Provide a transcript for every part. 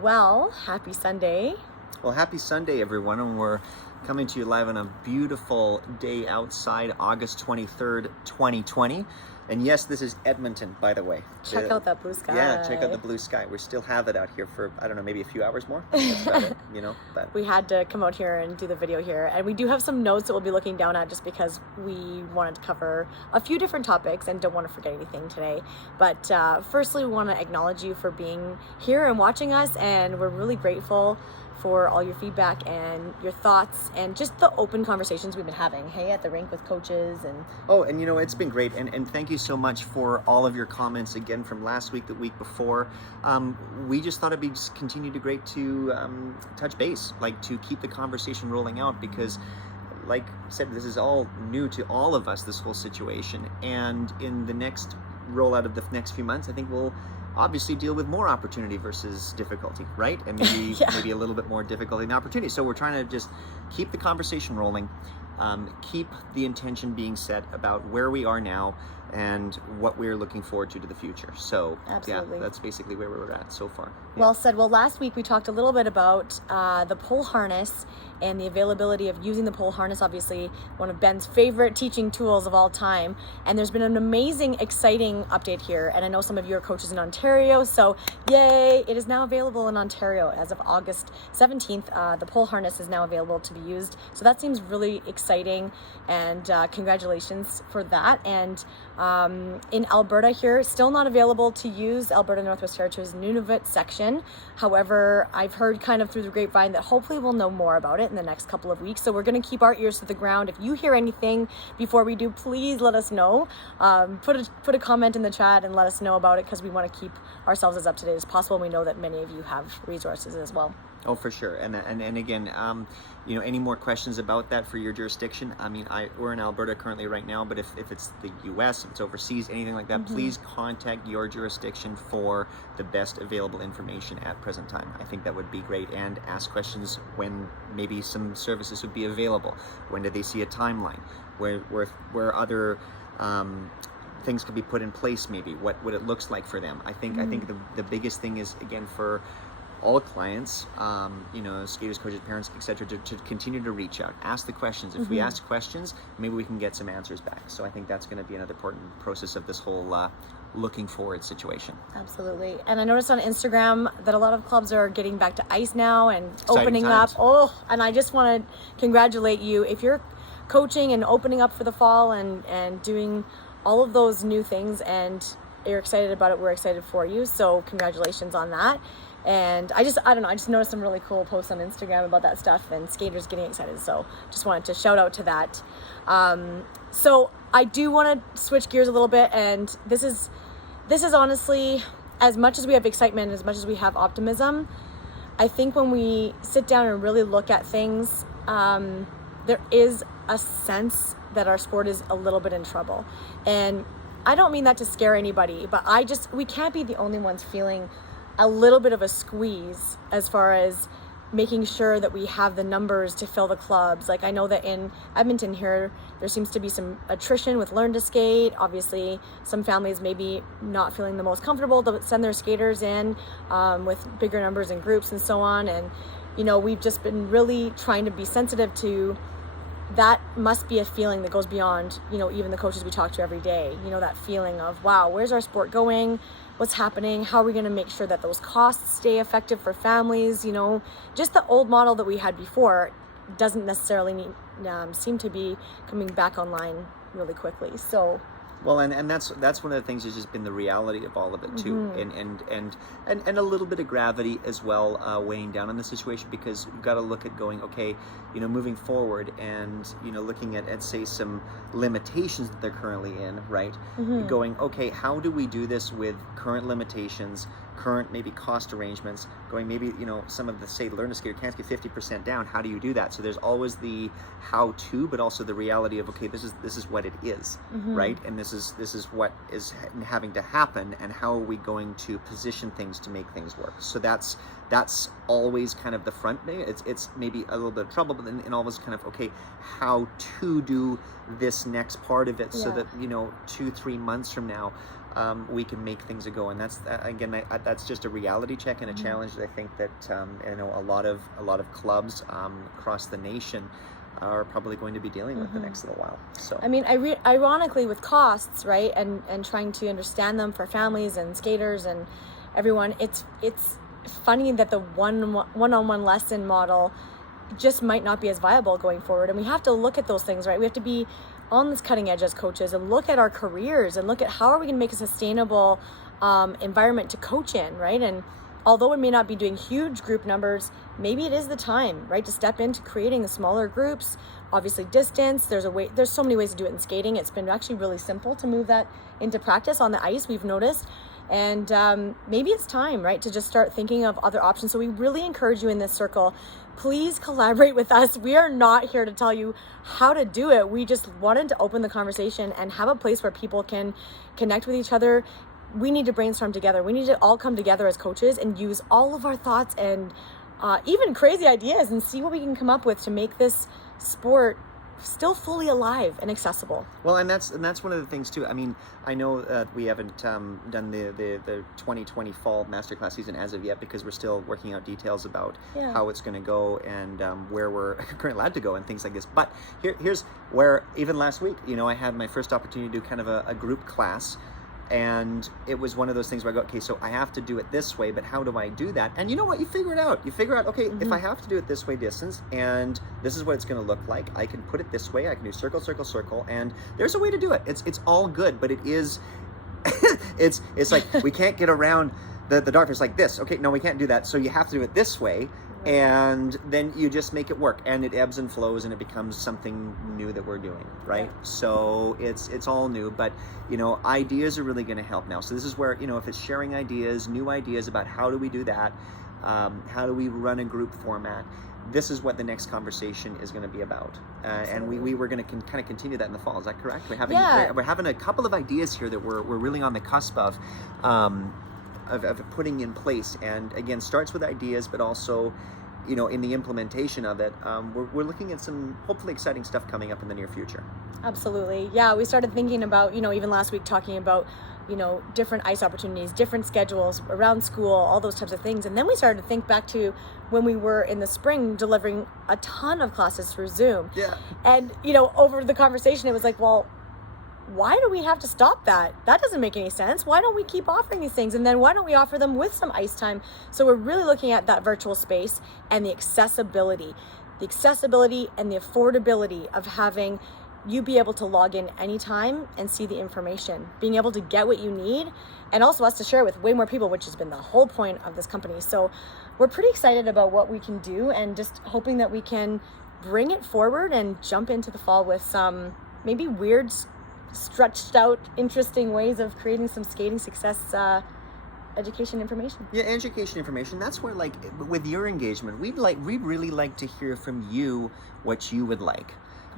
Well, happy Sunday. Well, happy Sunday, everyone, and we're coming to you live on a beautiful day outside, August 23rd, 2020. And yes, this is Edmonton, by the way. Check out that blue sky. Yeah, check out the blue sky. We still have it out here for, I don't know, maybe a few hours more. That's about it, But we had to come out here and do the video here. And we do have some notes that we'll be looking down at just because we wanted to cover a few different topics and don't want to forget anything today. But firstly, we want to acknowledge you for being here and watching us. And we're really grateful for all your feedback and your thoughts and just the open conversations we've been having, at the rink with coaches. And it's been great, and thank you so much for all of your comments again from last week, the week before. We just thought it'd be just continue to great to touch base, like to keep the conversation rolling out, because like I said, this is all new to all of us, this whole situation, and in the next rollout of the next few months, I think we'll obviously deal with more opportunity versus difficulty, right? And maybe maybe a little bit more difficulty than opportunity. So we're trying to just keep the conversation rolling, keep the intention being set about where we are now and what we're looking forward to the future. So absolutely. Yeah, that's basically where we're at so far. Yeah. Well said. Well, last week we talked a little bit about the pole harness and the availability of using the pole harness, obviously one of Ben's favorite teaching tools of all time. And there's been an amazing, exciting update here. And I know some of you are coaches in Ontario, so yay, it is now available in Ontario as of August 17th. The pole harness is now available to be used. So that seems really exciting, and congratulations for that. And in Alberta here, still not available to use, Alberta Northwest Territories Nunavut section. However, I've heard kind of through the grapevine that hopefully we'll know more about it in the next couple of weeks. So we're going to keep our ears to the ground. If you hear anything before we do, please let us know. Put a comment in the chat and let us know about it, because we want to keep ourselves as up to date as possible. We know that many of you have resources as well. Oh, for sure. And again, any more questions about that for your jurisdiction? I mean, we're in Alberta currently right now, but if it's the U.S., if it's overseas, anything like that, please contact your jurisdiction for the best available information at present time. I think that would be great, and ask questions when maybe some services would be available. When do they see a timeline? Where other things could be put in place, maybe what it looks like for them. I think the biggest thing is, again, for all clients, skaters, coaches, parents, etc., to continue to reach out, ask the questions. If we ask questions, maybe we can get some answers back. So I think that's going to be another important process of this whole looking forward situation. Absolutely. And I noticed on Instagram that a lot of clubs are getting back to ice now and opening times. up. And I just want to congratulate you if you're coaching and opening up for the fall and doing all of those new things, and you're excited about it. We're excited for you. So congratulations on that. And I just noticed some really cool posts on Instagram about that stuff, and skaters getting excited. So just wanted to shout out to that. So I do want to switch gears a little bit, and this is honestly, as much as we have excitement, as much as we have optimism, I think when we sit down and really look at things, there is a sense that our sport is a little bit in trouble. And I don't mean that to scare anybody, but we can't be the only ones feeling a little bit of a squeeze as far as making sure that we have the numbers to fill the clubs. Like, I know that in Edmonton here, there seems to be some attrition with Learn to Skate. Obviously, some families maybe not feeling the most comfortable to send their skaters in with bigger numbers and groups and so on. And, we've just been really trying to be sensitive to that. Must be a feeling that goes beyond, even the coaches we talk to every day. That feeling of, wow, where's our sport going? What's happening? How are we going to make sure that those costs stay effective for families? Just the old model that we had before doesn't necessarily seem to be coming back online really quickly. So, well, and that's one of the things that's just been the reality of all of it too, and a little bit of gravity as well, weighing down on the situation, because we've got to look at going, okay, moving forward, and looking at say some limitations that they're currently in, right? Going, okay, how do we do this with current limitations, current maybe cost arrangements, going maybe some of the, say, Learn to Skate can't get 50% down. How do you do that? So there's always the how to, but also the reality of, okay, this is what it is, right? And this is what is having to happen, and how are we going to position things to make things work? So that's always kind of the front. It's maybe a little bit of trouble, but then always kind of, okay, how to do this next part of it, so that 2-3 months from now we can make things a go. And that's again, that's just a reality check and a challenge that I think that a lot of clubs across the nation are probably going to be dealing with the next little while. So I mean, ironically, with costs, right, and trying to understand them for families and skaters and everyone, it's funny that the one-on-one lesson model just might not be as viable going forward. And we have to look at those things, right? We have to be on this cutting edge as coaches and look at our careers and look at how are we going to make a sustainable environment to coach in, right? And although it may not be doing huge group numbers, maybe it is the time, right, to step into creating the smaller groups. Obviously distance, there's so many ways to do it in skating. It's been actually really simple to move that into practice on the ice, we've noticed. And maybe it's time, right, to just start thinking of other options. So we really encourage you in this circle, please collaborate with us. We are not here to tell you how to do it. We just wanted to open the conversation and have a place where people can connect with each other. We need to brainstorm together. We need to all come together as coaches and use all of our thoughts and even crazy ideas and see what we can come up with to make this sport still fully alive and accessible. Well, and that's one of the things too. I mean, I know we haven't done the 2020 fall masterclass season as of yet because we're still working out details about how it's going to go and where we're currently allowed to go and things like this. But here's where, even last week, I had my first opportunity to do kind of a group class. And it was one of those things where I go, okay, so I have to do it this way, but how do I do that? And you know what? You figure it out. You figure out, okay, if I have to do it this way distance, and this is what it's going to look like, I can put it this way. I can do circle, circle, circle, and there's a way to do it. It's all good, but it is, it's like we can't get around the Dartfish like this. Okay, no, we can't do that. So you have to do it this way. And then you just make it work, and it ebbs and flows, and it becomes something new that we're doing, right? So it's all new, but ideas are really going to help now. So this is where if it's sharing ideas, new ideas about how do we do that, how do we run a group format, this is what the next conversation is going to be about, and we were going to kind of continue that in the fall. Is that correct? We're having a couple of ideas here that we're really on the cusp of putting in place, and again starts with ideas, but also in the implementation of it, we're looking at some hopefully exciting stuff coming up in the near future. Absolutely. Yeah, we started thinking about even last week talking about different ice opportunities, different schedules around school, all those types of things. And then we started to think back to when we were in the spring delivering a ton of classes through Zoom. Yeah. And over the conversation it was like, well, why do we have to stop that? That doesn't make any sense. Why don't we keep offering these things? And then why don't we offer them with some ice time? So we're really looking at that virtual space and the accessibility and the affordability of having you be able to log in anytime and see the information, being able to get what you need, and also us to share it with way more people, which has been the whole point of this company. So we're pretty excited about what we can do, and just hoping that we can bring it forward and jump into the fall with some maybe weird, stretched out, interesting ways of creating some skating success education information. Yeah, education information. That's where, like, with your engagement, we'd really like to hear from you what you would like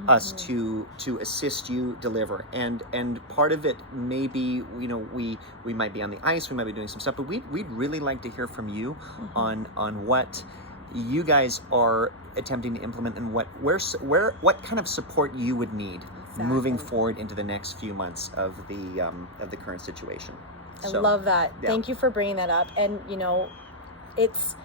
us to assist you deliver, and part of it may be we might be on the ice, we might be doing some stuff, but we'd really like to hear from you on what you guys are attempting to implement, and what kind of support you would need moving forward into the next few months of the current situation. I love that. Yeah. Thank you for bringing that up. And it's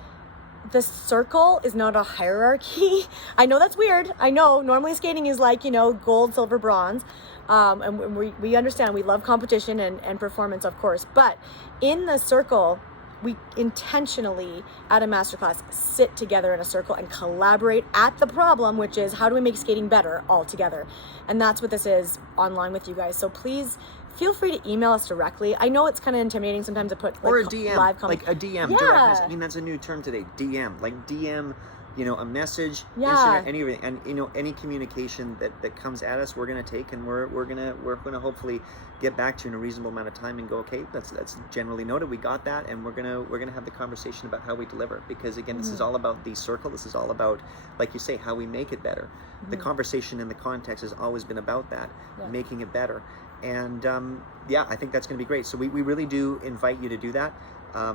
the circle is not a hierarchy. I know that's weird. I know normally skating is like gold, silver, bronze, and we understand. We love competition and performance, of course, but in the circle, we intentionally at a masterclass sit together in a circle and collaborate at the problem, which is how do we make skating better all together. And that's what this is online with you guys. So please feel free to email us directly. I know it's kind of intimidating sometimes to put or a DM, live like a DM. Direct, I mean, that's a new term today. DM, like DM. A message, Instagram, and any communication that comes at us, we're gonna take, and we're gonna hopefully get back to you in a reasonable amount of time and go, okay, that's generally noted. We got that, and we're gonna have the conversation about how we deliver, because again, this is all about the circle. This is all about, like you say, how we make it better. The conversation and the context has always been about that, making it better. And I think that's going to be great. So we really do invite you to do that,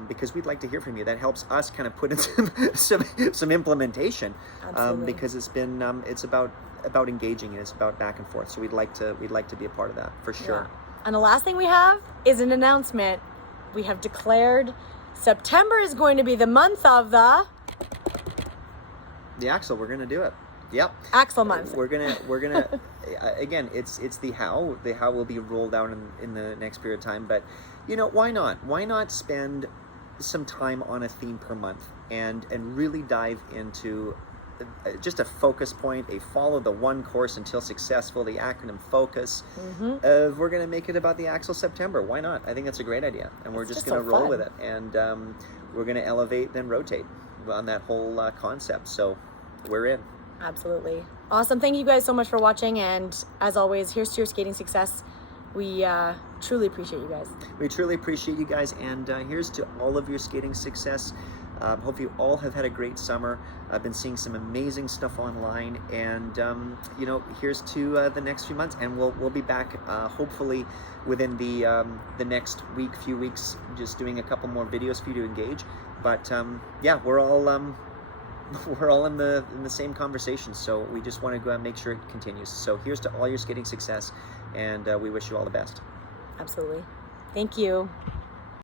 because we'd like to hear from you. That helps us kind of put in some implementation, because it's been it's about engaging, and it's about back and forth. So we'd like to be a part of that for sure. And the last thing we have is an announcement. We have declared September is going to be the month of the axle. We're gonna do it. Yep. Axle month. We're gonna again, it's the how. The how will be rolled out in the next period of time. But you know, why not spend some time on a theme per month and really dive into just a focus point, a follow the one course until successful, the acronym focus. We're going to make it about the Axle September. Why not? I think that's a great idea. And we're just going to roll with it. And we're going to elevate, then rotate on that whole concept. So we're in. Absolutely. Awesome. Thank you guys so much for watching. And as always, here's to your skating success. We truly appreciate you guys. We truly appreciate you guys. And here's to all of your skating success. Hope you all have had a great summer. I've been seeing some amazing stuff online, and you know, here's to the next few months, and we'll be back hopefully within the next few weeks, just doing a couple more videos for you to engage. But yeah, we're all in the same conversation, so we just want to go and make sure it continues. So here's to all your skating success, and we wish you all the best. Absolutely. Thank you.